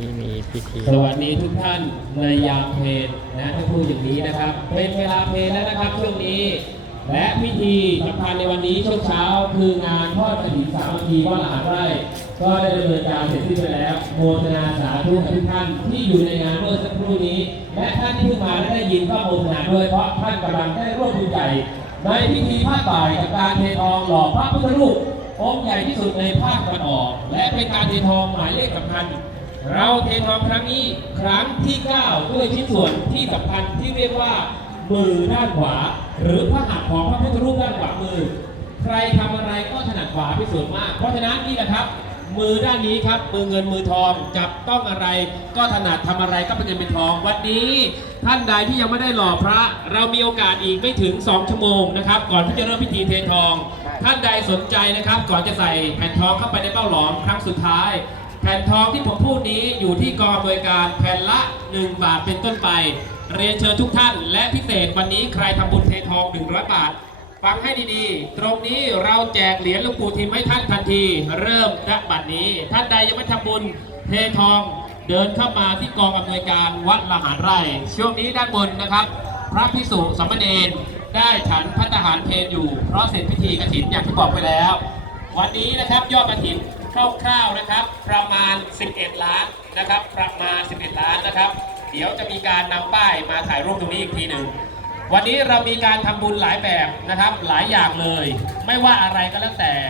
นี่มีพิธี สวัสดีทุกท่านในยามเพลนนะถ้าพูดอย่างนี้นะครับ เป็นเวลาเพลนแล้วนะครับช่วงนี้ และพิธีสำคัญในวันนี้ช่วงเช้า คืองานทอดกฐินสามัคคีว่าหลานไร่ก็ได้ดำเนินการเสร็จสิ้นไปแล้วโมทนาสาธุกับทุกท่านที่อยู่ในงานเมื่อสักครู่นี้ และท่านที่เพิ่งมาและได้ยินก็โมทนาด้วยเพราะท่านกำลังได้ร่วมบุญใหญ่ในพิธีผ้าป่ายกับการเททองหล่อพระพุทธรูปองค์ใหญ่ที่สุดในภาคตะวันออก และเป็นการเททองหมายเลขสำคัญ เราเททองครั้งนี้ครั้งที่ 9 ด้วยชิ้นส่วนที่สำคัญที่เรียกว่า มือด้านขวา หรือพระหัตถ์ของพระพุทธรูปด้านขวามือ ใครทำอะไรก็ถนัดขวาพิสูจน์มาก เพราะฉะนั้นนี่แหละครับ มือด้านนี้ครับ มือเงินมือทองจับต้องอะไร ก็ถนัดทำอะไรก็เป็นเงินเป็นทองวันนี้ ท่านใดที่ยังไม่ได้หล่อพระ เรามีโอกาสอีกไม่ถึง 2 ชั่วโมงนะครับ ก่อนที่จะเริ่มพิธีเททอง ท่านใดสนใจนะครับ ก่อนจะใส่แผ่นทองเข้าไปในเป้าหลอมครั้งสุดท้าย ผ่นทองที่ผมพูดนี้อยู่ที่กองอำนวยการแผ่นละ 1 บาทเป็นต้นไป เรียนเชิญทุกท่าน และพิเศษวันนี้ใครทำบุญเททอง 100 บาท ฟังให้ดีๆ ตรงนี้เราแจกเหรียญหลวงปู่ทิมให้ท่านทันที เริ่มณบัดนี้ ท่านใดยังไม่ทำบุญเททองเดินเข้ามาที่กองอำนวยการวัดละหารไร่ ช่วงนี้ด้านบนนะครับ พระพิสุสามเณรได้ฉันพัฒหารเพลอยู่ เพราะเสร็จพิธีกฐินอย่างที่บอกไปแล้ว วันนี้นะครับยอดกระถิน คร่าวๆนะครับ ประมาณ 11 ล้านนะครับ ประมาณ 11 ล้านนะครับ เดี๋ยวจะมีการนำป้ายมาถ่ายรูปตรงนี้อีกทีหนึ่งวันนี้เรามีการทำบุญหลายแบบนะครับ หลายอย่างเลย ไม่ว่าอะไรก็แล้วแต่